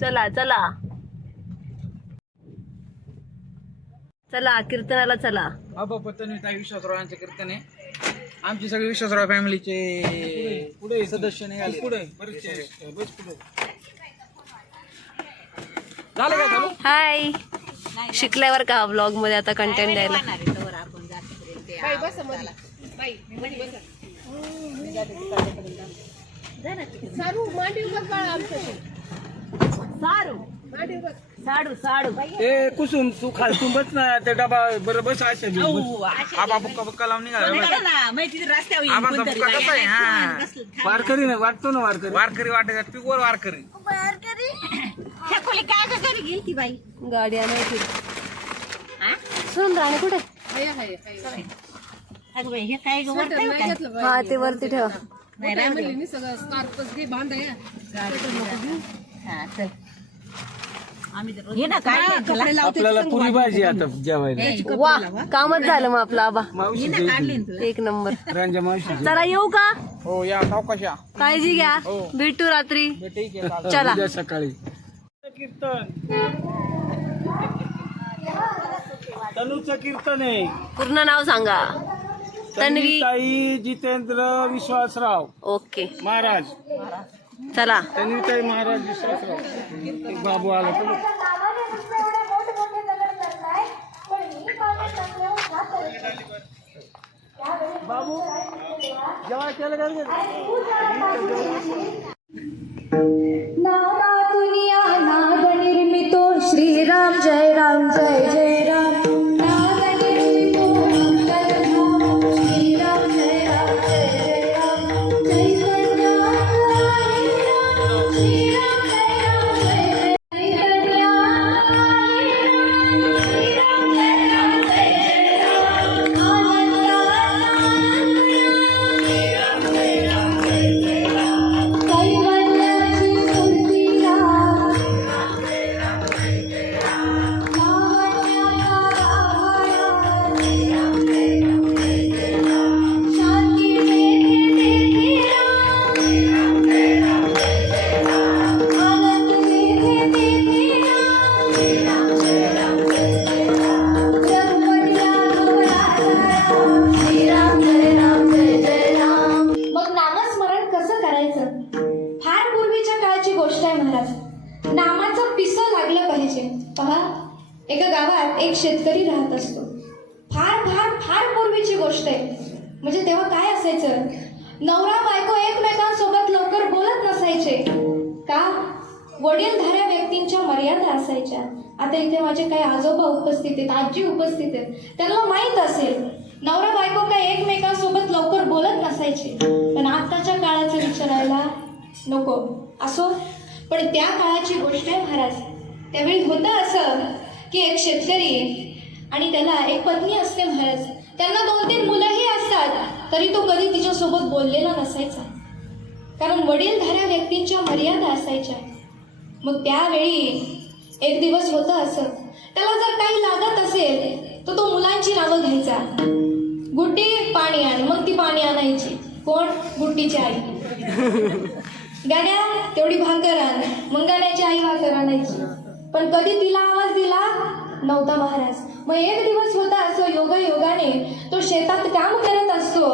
चला चला. चला कीर्तनाला चला. बाबा पतनविता विश्वासराव यांचे कीर्तन आहे. आमची सगळी विश्वासराव फॅमिलीचे पुढे सदस्य निघाले. पुढे बरेचसे. बस पुढे. झालं काय चालू हाय. शिकल्यावर का ब्लॉगमध्ये आता कंटेंट द्यायला? साडू. साडू ए कुसुम तू खालतून बस ना ते डबा बरं बस. आबा बुक्का बुक्का लावून निघाला आबाचा बुक्का कसा आहे? हा. वारकरी ना वाटतो ना वारकरी. वारकरी वाटत पिकोर वारकरी. गाडी आणायची. सुन राणे कुठे? हा ते वरती ठेवा. आपल्याला पुरी भाजी आता जेवायला. वा कामच झालं मग आपलं आबा. मावशी एक नंबर. रांजा मावशी चला येऊ का? हो या सावकाशा काळजी घ्या. भेटू रात्री. चला. उद्या सकाळी. कीर्तन. तनूचं कीर्तन आहे. पूर्ण नाव सांगा. तन्वी. ताई जितेंद्र विश्वासराव. ओके. महाराज. चला. महाराज विश्वासराव. एक बाबू आला तो बाबू जेव्हा केलं का तरी तो कधी तिच्यासोबत बोललेला नसायचा. कारण वडीलधाऱ्या व्यक्तींच्या मर्यादा असायच्या. मग त्यावेळी एक दिवस होतं असं. त्याला जर काही लागत असेल तर तो मुलांची नावं घ्यायचा. गुड्डी पाणी आण मग ती पाणी आणायची. कोण? गुड्डीची आई. गाण्या तेवढी भाकर आण. मग गाण्याची आई भाकर आणायची. पण कधी तिला आवाज दिला? नव्हता महाराज. मग एक दिवस होता असं योग योगाने तो शेतात काम करत असतो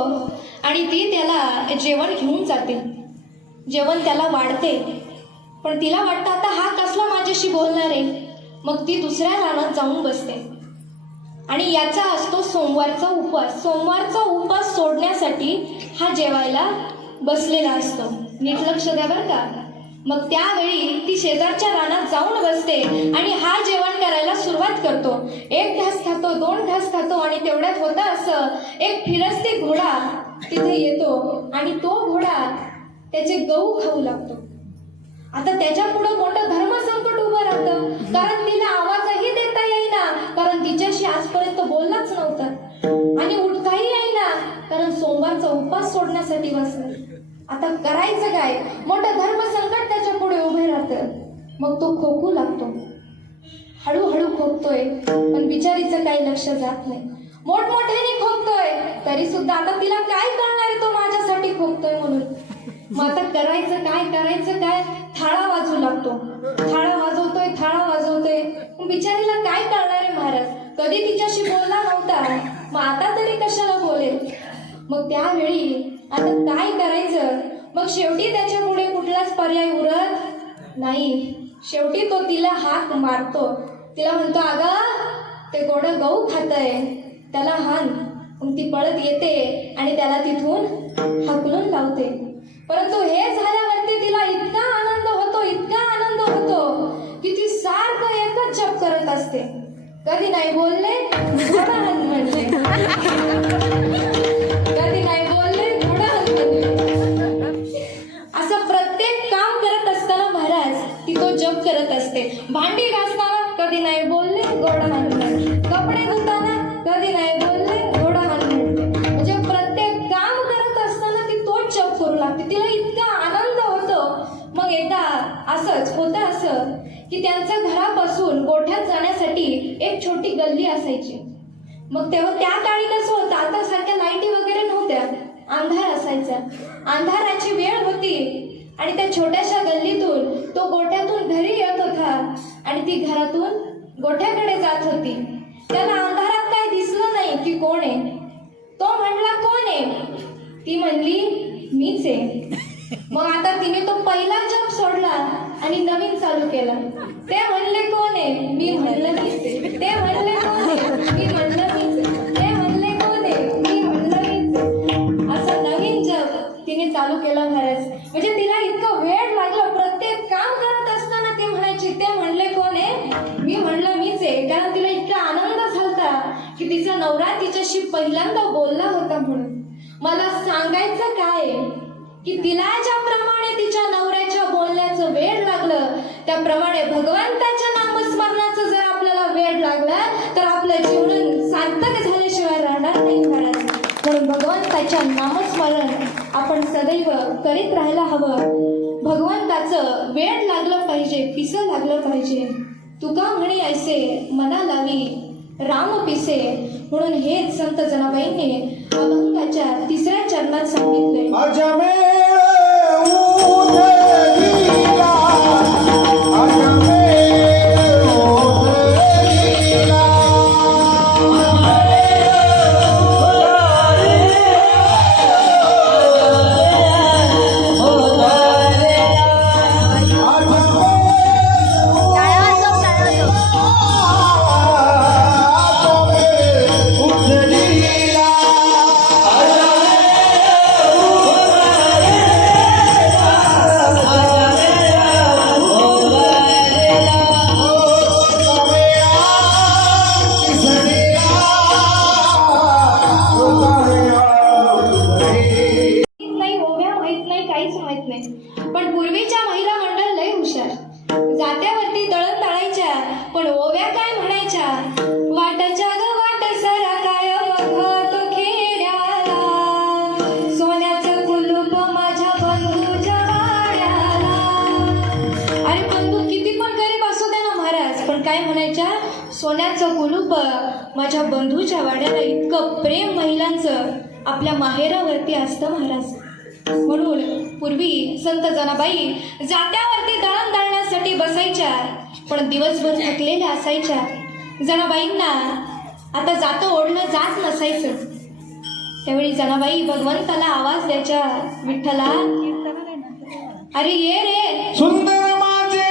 आणि ती त्याला जेवण घेऊन जाते. जेवण त्याला वाढते. पण तिला वाटतं आता हा कसला माझ्याशी बोलणार आहे? मग ती दुसऱ्या रानात जाऊन बसते. आणि याचा असतो सोमवारचा उपवास. सोमवारचा उपवास सोडण्यासाठी हा जेवायला बसलेला असतो. नीट लक्ष द्या बरं का. मग त्यावेळी ती शेजारच्या जाऊन बसते आणि हा जेवण करायला सुरुवात करतो. एक घास खातो दोन घास खातो आणि तेवढ्यात होतं असं एक फिरस्ती घोडा तिथे येतो आणि तो घोडा त्याचे गहू खाऊ लागतो. आता त्याच्या पुढे मोठं धर्मसंकट उभं राहतं. कारण तिला आवाजही देता येईना. कारण तिच्याशी आजपर्यंत बोललाच नव्हतं. आणि उठताही येईना. कारण सोमवारचा उपवास सोडण्यासाठी बसलं. आता करायचं काय? मोठं धर्मसंकट त्याच्या पुढे उभे राहतं. मग तो खोकू लागतो. हळूहळू खोकतोय पण बिचारीचं काही लक्ष जात नाही. मोठमोठ्याने खोकतोय तरी सुद्धा आता तिला काय करणार आहे तो माझ्यासाठी खोकतोय म्हणून? मग आता करायचं काय करायचं काय? थाळा वाजू लागतो. थाळा वाजवतोय थाळा वाजवतोय. बिचारीला काय करणार आहे महाराज? कधी तिच्याशी बोलला नव्हता. मग आता तरी कशाला बोलेल? मग त्यावेळी आता काय करायचं? मग शेवटी त्याच्यामुळे कुठलाच पर्याय उरत नाही. शेवटी तो तिला हाक मारतो. तिला म्हणतो अगं ते गोड गहू खात आहे त्याला हान. मग ती पळत येते आणि त्याला तिथून हाकलून लावते. परंतु हे झाल्यावरती तिला इतका आनंद होतो इतका आनंद होतो की ती सारखं एकच जप करत असते. कधी नाही बोलले थोडा म्हणले. भांडी घासताना कधी नाही बोलले गोड हाणले कपडे धुताना कधी नाही बोलले गोड हाणले म्हणजे प्रत्येक काम करत असताना ती तोच चप करू लागते. तिला इतका आनंद होतो. मग एकदा असंच होतं असं की त्यांच्या घरापासून गोठ्यात जाण्यासाठी एक छोटी गल्ली असायची. मग तेव्हा त्या काळी कसं होतं? आता सारख्या लाईटी वगैरे नव्हत्या. अंधार असायचा. अंधाराची वेळ होती. आणि त्या छोट्याशा गल्लीतून तो गोठ्यातून घरी येत होता. आणि ती घरातून गोठ्याकडे जात होती. त्याला अंधारात काय दिसलं नाही की कोण आहे. तो म्हणला कोण आहे? ती म्हणली मीच आहे. मग आता तिने तो पहिला जप सोडला आणि नवीन चालू केला. ते म्हणले कोण आहे? मी म्हणलं मीच आहे. ते म्हणले कोण आहे? मी म्हणलं मीच आहे. ते म्हणले कोण आहे? मी म्हणलं मीच आहे. असं नवीन जप तिने चालू केला घरात. तिला इतका आनंद झालता की तिचा नवरा तिच्याशी पहिल्यांदा बोलला होता म्हणून? मला सांगायचं काय? की तिला ज्याप्रमाणे तिच्या नवऱ्याच्या बोलण्याचं वेळ लागलं त्याप्रमाणे भगवंताच्या नामस्मरणाचं जर आपल्याला वेळ लागला तर आपलं जीवन सार्थक झाल्याशिवाय राहणार नाही महाराज म्हणून भगवंताच्या नामस्मरण आपण सदैव करीत राहायला हवं. भगवंताचं वेळ लागलं पाहिजे पिसं लागलं पाहिजे. तुका म्हणे ऐसे मना लावी राम पिसे म्हणून हेच संत जनाबाईंनी अभंगाच्या तिसऱ्या चरणात सांगितले. काय म्हणायच्या? सोन्याचं कुलूप माझ्या बंधूच्या वाड्याला इतकं प्रेम महिलांचं आपल्या माहेरावरती असतं महाराज. म्हणून पूर्वी संत जनाबाई जात्यावरती दळण दळण्यासाठी बसायच्या पण दिवसभर थकलेल्या असायच्या. जनाबाईंना आता जातं ओढणं जात नसायचं. त्यावेळी जनाबाई भगवंताला आवाज द्यायच्या विठ्ठला अरे ये रे. सुंदर माझे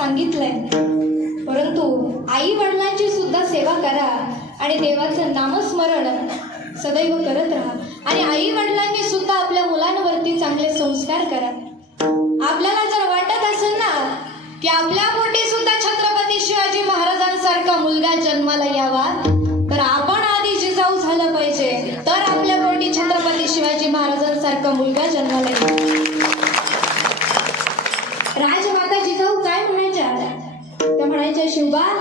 सांगितलंय. परंतु आई वडिलांची सुद्धा सेवा करा आणि देवाचं नामस्मरण सदैव करत राहा. आणि आई वडिलांनी सुद्धा आपल्या मुलांवरती चांगले संस्कार करा. आपल्याला जर वाटत असेल ना की आपल्या पोटी सुद्धा छत्रपती शिवाजी महाराजांसारखा मुलगा जन्माला यावा तर आपण आधी जिजाऊ झालं पाहिजे. तर आपल्या पोटी छत्रपती शिवाजी महाराजांसारखा मुलगा जन्माला शिवबाल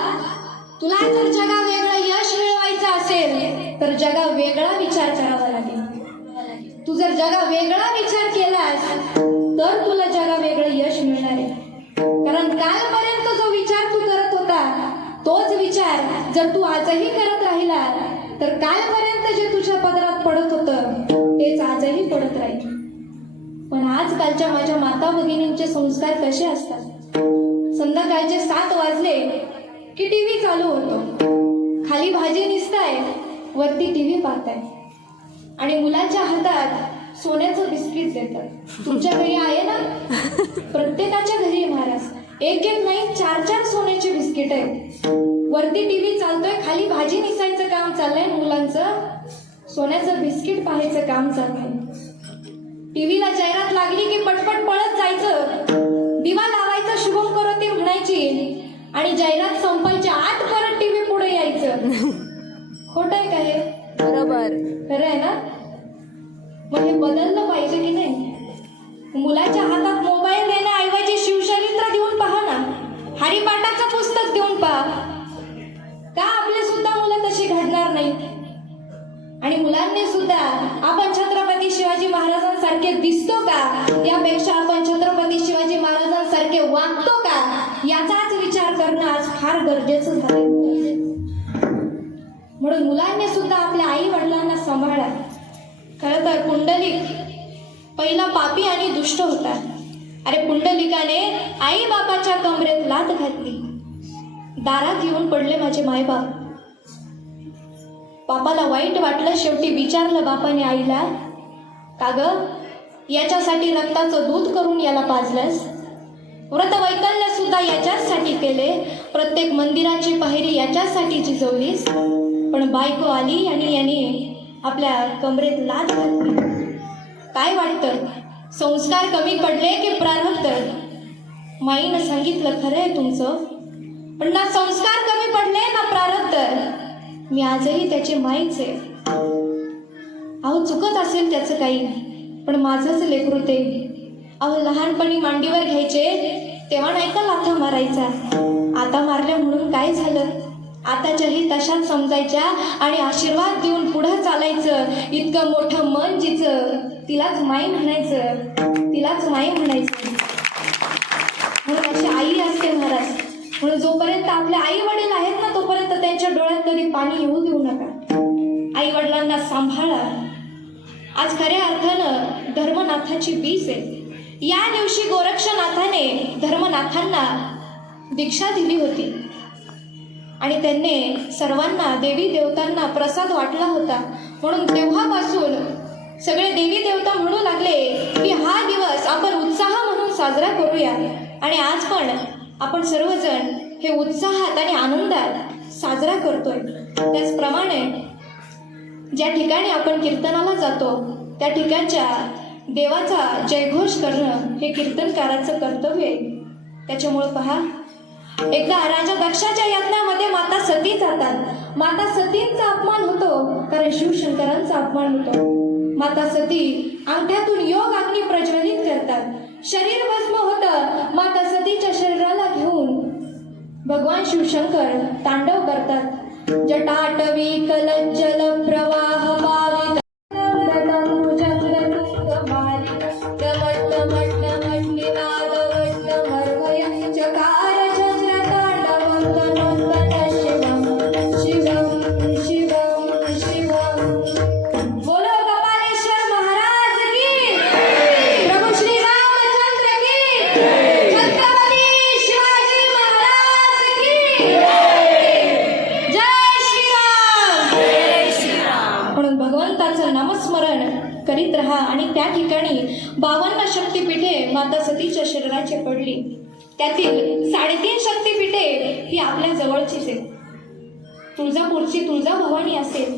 तुला जर जगा वेगळं यश मिळवायचं असेल तर जगा वेगळा विचार करावा लागेल. तू जर जगा वेगळा विचार केलास तर तुला जगा वेगळं यश मिळणार आहे. कारण कालपर्यंत जो विचार तू करत होता तोच विचार जर तू आजही करत राहिला तर कालपर्यंत जे तुझ्या पदरात पडत होतं तेच आजही पडत राहील. पण आजकालच्या माझ्या माता भगिनींचे संस्कार कसे असतात? संध्याकाळचे सात वाजले की टीव्ही चालू होतो. खाली भाजी निसताय वरती टीव्ही पाहताय. आणि मुलांच्या हातात सोन्याचं बिस्किट देतात. तुमच्या घरी आहे ना? प्रत्येकाच्या घरी आहे महाराज. एक एक नाही चार चार सोन्याचे बिस्किट आहेत. वरती टीव्ही चालतोय खाली भाजी निसायचं काम चाललंय मुलांचं. सोन्याचं बिस्किट पाहायचं काम चाललंय. टीव्हीला जाहिरात लागली की पटपट पळत जायचं. दिवा लावायचा शुभम करोती म्हणायची आणि जाहिरात संपायच्या आत परत टीव्ही पुढे यायचं. खोट आहे का हे? बरोबर. खरं आहे ना? मग हे बदललं पाहिजे की नाही? मुलाच्या हातात मोबाईल देण्याऐवजी शिवचरित्र देऊन पहा ना. हरिपाठाचं पुस्तक देऊन पहा. का आपले सुद्धा मुलं तशी घडणार नाही आणि मुलांनी सुद्धा आपण छत्रपती शिवाजी महाराजांसारखे दिसतो का? यापेक्षा आपण छत्रपती शिवाजी महाराजांसारखे वागतो का? याचाच विचार करणं आज फार गरजेचं झालं म्हणून मुलांनी सुद्धा आपल्या आई वडिलांना सांभाळा. खरं तर पुंडलिक पहिला पापी आणि दुष्ट होता. अरे पुंडलिकाने आई बापाच्या कमरेत लात घातली. दारात येऊन पडले माझे मायबाप. बापाला वाईट वाटलं शेवटी विचारलं बापाने आईला का ग याच्यासाठी रक्ताचं दूध करून याला पाजलंस? व्रत वैकल्य सुद्धा याच्याचसाठी केले प्रत्येक मंदिराची पायरी याच्यासाठी झिजवलीस पण बायको आली आणि याने आपल्या कमरेत लाद घातली. काय वाटतं? संस्कार कमी पडले की प्रारब्ध? माईनं सांगितलं खरं आहे तुमचं. पण ना संस्कार कमी पडले ना प्रारब्ध. मी आजही त्याचे माईच आहे. अहो चुकत असेल त्याचं काही पण माझंच लेकरू ते. अहो लहानपणी मांडीवर घ्यायचे तेव्हा नाही का लाथा मारायचा? आता मारल्या म्हणून काय झालं? आताच्याही तशाच समजायच्या आणि आशीर्वाद देऊन पुढं चालायचं इतकं मोठं मन जिचं. तिलाच माई म्हणायचं तिलाच माई म्हणायचं. म्हणून अशी आई असते महाराज. म्हणून जोपर्यंत आपले आई वडील आहेत ना त्यांच्या डोळ्यात कधी पाणी येऊ देऊ नका. आई वडिलांना सांभाळा. आज खऱ्या अर्थानं धर्मनाथाची बीज आहे. या दिवशी गोरक्षनाथाने धर्मनाथांना दीक्षा दिली होती. आणि त्यांनी सर्वांना देवी देवतांना प्रसाद वाटला होता. म्हणून तेव्हापासून सगळे देवी देवता म्हणू लागले की हा दिवस आपण उत्साह म्हणून साजरा करूया. आणि आज पण आपण सर्वजण हे उत्साहात आणि आनंदात साजरा करतोय. त्याचप्रमाणे ज्या ठिकाणी आपण कीर्तनाला जातो त्या ठिकाणच्या देवाचा जयघोष करणं हे कीर्तनकाराचं कर्तव्य आहे. त्याच्यामुळं पहा एकदा राजा दक्षाच्या यज्ञामध्ये माता सती जातात. माता सतींचा अपमान होतो कारण शिवशंकरांचा अपमान होतो. माता सती अंगठ्यातून योग अग्नी प्रज्वलित करतात. शरीर भस्म होतं माता सतीच्या शरीराला घेऊन भगवान शिवशंकर तांडव करतात. जटाटवी कलज्जल प्रवाह तुझी तुळजा भवानी असेल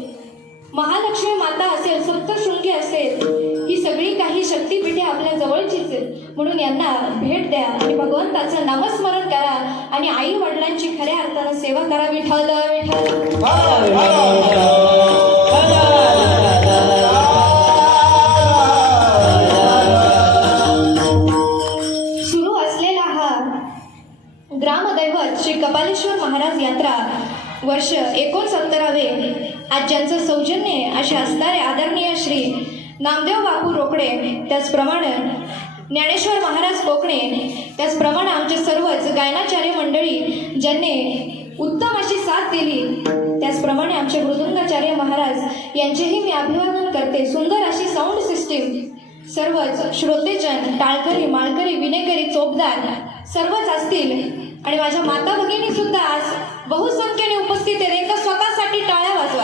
महालक्ष्मी माता असेल सप्तशृंगी असेल ही सगळी काही शक्तिपीठे आपल्या जवळचीच आहेत. म्हणून यांना भेट द्या आणि भगवंताचं नामस्मरण करा आणि आई वडिलांची खऱ्या अर्थानं सेवा करा. विठ्ठल विठ्ठल. सुरू असलेला हा ग्रामदैवत श्री कपालेश्वर महाराज यात्रा वर्ष एकोणसत्तरावे. आज ज्यांचं सौजन्य असे असणारे आदरणीय श्री नामदेव बापू रोकडे त्याचप्रमाणे ज्ञानेश्वर महाराज कोकणे त्याचप्रमाणे आमचे सर्वच गायनाचार्य मंडळी ज्यांनी उत्तम अशी साथ दिली त्याचप्रमाणे आमचे मृदुंगाचार्य महाराज यांचेही मी अभिवादन करते. सुंदर अशी साऊंड सिस्टीम सर्वच श्रोतेजन टाळकरी माळकरी विनेकरी चोपदार सर्वच असतील. आणि माझ्या माता भगिनी सुद्धा आज बहुसंख्येने उपस्थित आहेत. तर स्वतःसाठी टाळ्या वाजवा.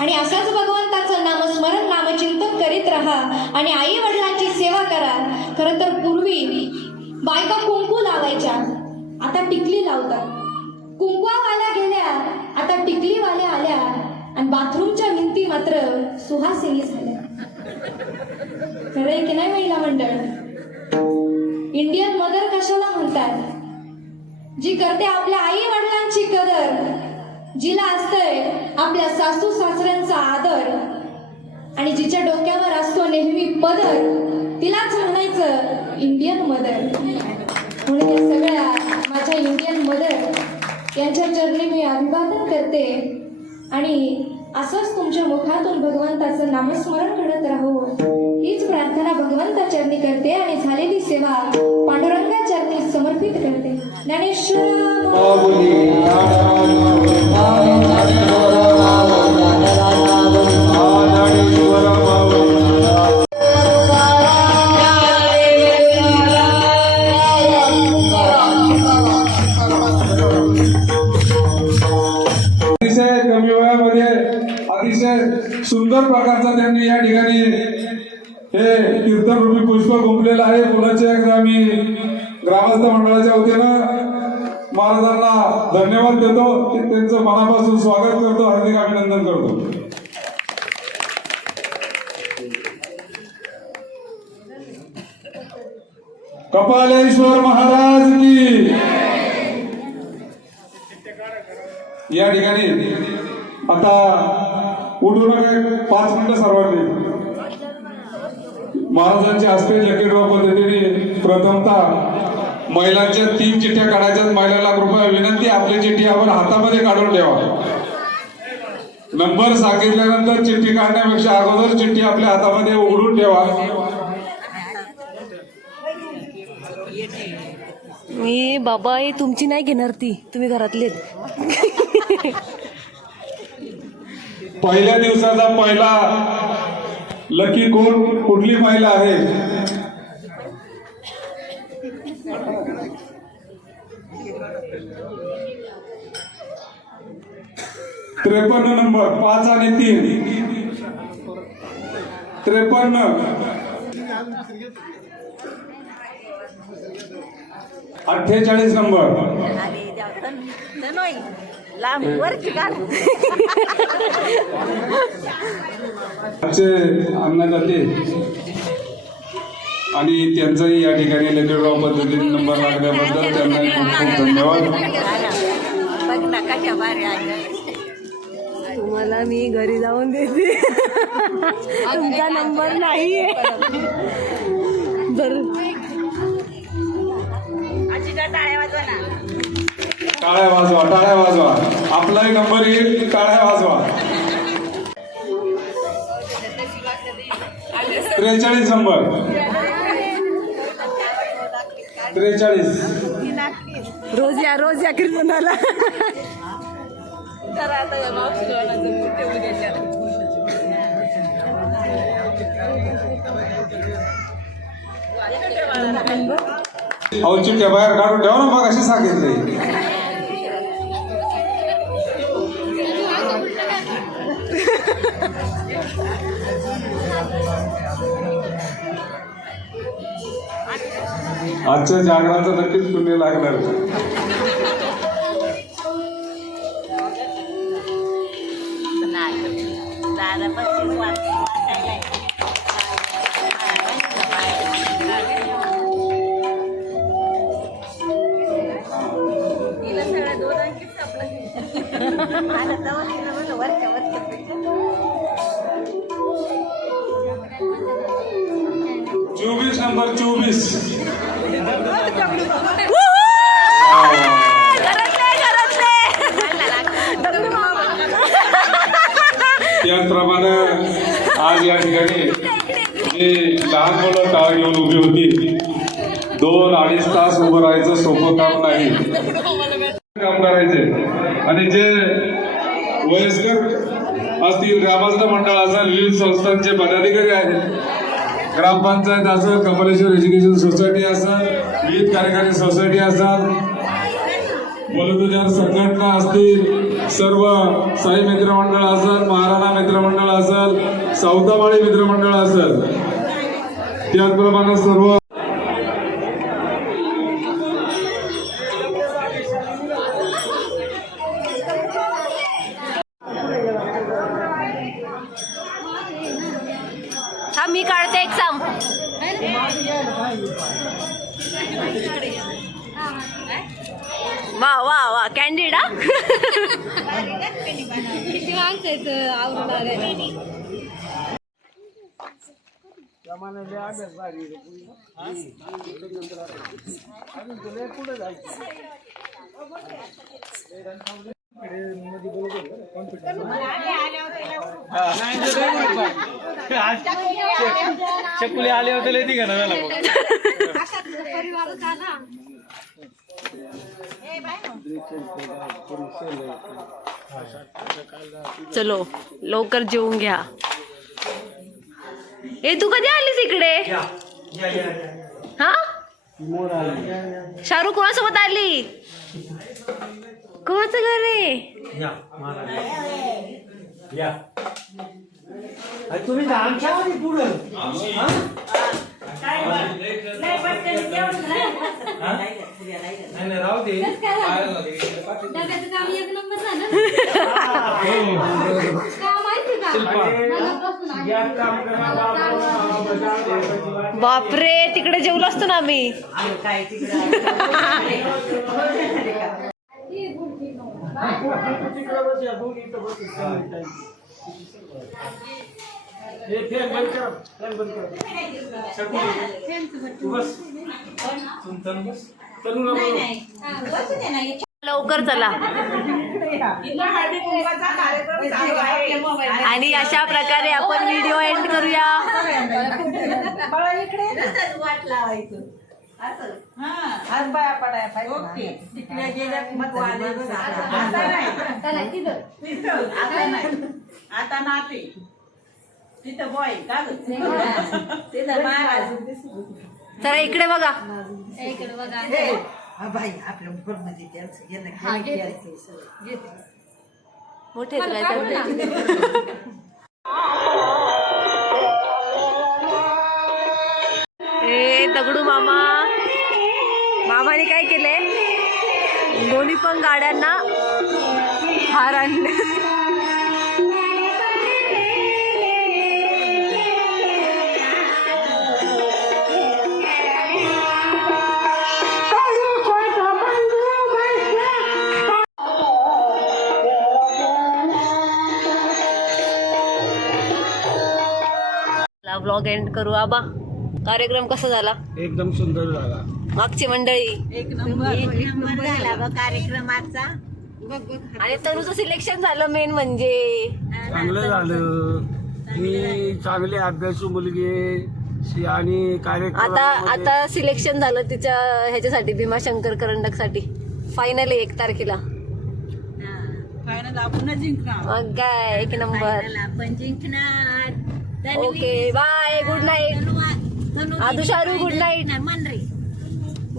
आणि असंच भगवंताचं नामस्मरण नामचिंतन करीत राहा आणि आई वडिलांची सेवा करा. खरं तर पूर्वी बायका कुंकू लावायच्या आता टिकली लावतात. कुंकवावाल्या गेल्या आता टिकलीवाल्या आल्या. आणि बाथरूमच्या भिंती मात्र सुहासिनी झाल्या. खरं आहे की नाही महिला मंडळ? इंडियन मदर कशाला म्हणतात? जी करते आपल्या आई वडिलांची कदर जिला असतंय आपल्या सासू सासऱ्यांचा आदर आणि जिच्या डोक्यावर असतो नेहमी पदर तिलाच म्हणायचं इंडियन मदर म्हणून या सगळ्या माझ्या इंडियन मदर यांच्या चरणी मी अभिवादन करते. आणि असंच तुमच्या मुखातून भगवंताचं नामस्मरण घडत राहो हीच प्रार्थना भगवंता चरणी करते आणि झालेली सेवा पांडुरंगा चरणी समर्पित करते ज्ञानेश्वर कपालेश्वर महाराज की. या ठिकाणी आता उठू नका पाच मिनिटं सर्वांनी. महाराजांच्या हस्ते लकीड्रॉ पद्धतीने प्रथमतः महिलांच्या तीन चिठ्ठ्या काढायच्या महिलाला कृपया विनंती आपली चिठ्ठी आपण हातामध्ये काढून ठेवा. नंबर सांगितल्यानंतर चिठ्ठी काढण्यापेक्षा अगोदर चिठ्ठी आपल्या हातामध्ये उघडून ठेवा. मी बाबा आई तुमची नाही घेणार ती. तुम्ही घरातलीच पहिल्या दिवसाचा पहिला लकी कोण? कुठली महिला आहे? त्रेपन्न नंबर पाच आणि तीन. त्रेपन्न. अठ्ठेचाळीस नंबर. आमचे अन्नदाते आणि त्यांचाही या ठिकाणी लेखराव पद्धतीने नंबर लागल्याबद्दल त्यांना खूप खूप धन्यवाद. बघ ना कशा भारी आल्या तुम्हाला मी घरी जाऊन देते. तुमचा नंबर आजी का टाळ्या वाजवा ना? टाळ्या वाजवा टाळ्या वाजवा. आपलाही नंबर येईल टाळ्या वाजवा. त्रेचाळीस नंबर. त्रेचाळीस. रोज या रोज या कीर्तनाला अहो चिठ्ठ्या बाहेर काढून ठेवा ना मग अशी सांगितले. आजच्या जागराचं नक्कीच पुण्य लागणार. नाही. चोवीस नंबर चोवीस. त्याचप्रमाणे आज या ठिकाणी जी लहान मुलं टाळ घेऊन उभी होती. दोन अडीच तास उभं राहायचं सोपं काम नाही. काम करायचे. आणि जे वयस्कर असतील ग्रामस्थ मंडळ असेल विविध संस्थांचे पदाधिकारी आहेत. ग्रामपंचायत असं कमलेश्वर एज्युकेशन सोसायटी असेल विविध कार्यकारी सोसायटी असेल बलुतेदार संघटना असतील सर्व साई मित्रमंडळ असेल महाराणा मित्रमंडळ असेल सौतामाळी मित्रमंडळ असेल त्याचप्रमाणे सर्व हा मी काढते एक्झाम वा वा वा कॅन्डिड हा? किती माणसं आहेत आवरून आले चकुले आले होते लय तिघा झाला चलो लवकर जेवून घ्या. ए तू कधी आलीस इकडे? हा? शाहरुख कोणासोबत आली? कोणाचं घर आहे? तुम्ही तर आमच्या आधी पुढं. राहू दे. डब्याचं काम एक नंबर झालं. का माहिती का? मगापासून आम्ही- यात काम करा. बाबा. बापरे तिकडे जेवलो असतो ना आम्ही काय तिकडं? लवकर चला. आणि अशा प्रकारे आपण व्हिडिओ एंड करूया. वाट लावायचं. असं हात बाया पडाय पाहिजे तिकडे गेल्या मग वाले आता नाही. तिथं. तिथं, आता नाही. आता नाते. तिथं बॉय का गं? तिथं महाराज चला इकडे बघा. इकडे बघा. बाई आपल्या फोनमध्ये त्यांचं हा, घेते. सगळं. मोठे. ए दगडू मामा. मामाने काय केले दोन्ही पण गाड्यांना हार आणले. ब्लॉग एंड करू आबा. कार्यक्रम कसा झाला? एकदम सुंदर झाला. मागची मंडळी. एक नंबर एक नंबर झाला बघ कार्यक्रम आजचा आणि तनुचं सिलेक्शन झालं मेन म्हणजे. चांगलं झालं. ही चांगली अभ्यासू मुलगी आहे. आणि कार्यक्रम आता आता सिलेक्शन झालं तिच्या ह्याच्यासाठी भीमाशंकर करंडकसाठी फायनल एक तारखेला. फायनल आपण जिंकणार. मग काय एक नंबर. फायनल आपण जिंकणार. Okay bye good night Aadu शारू good night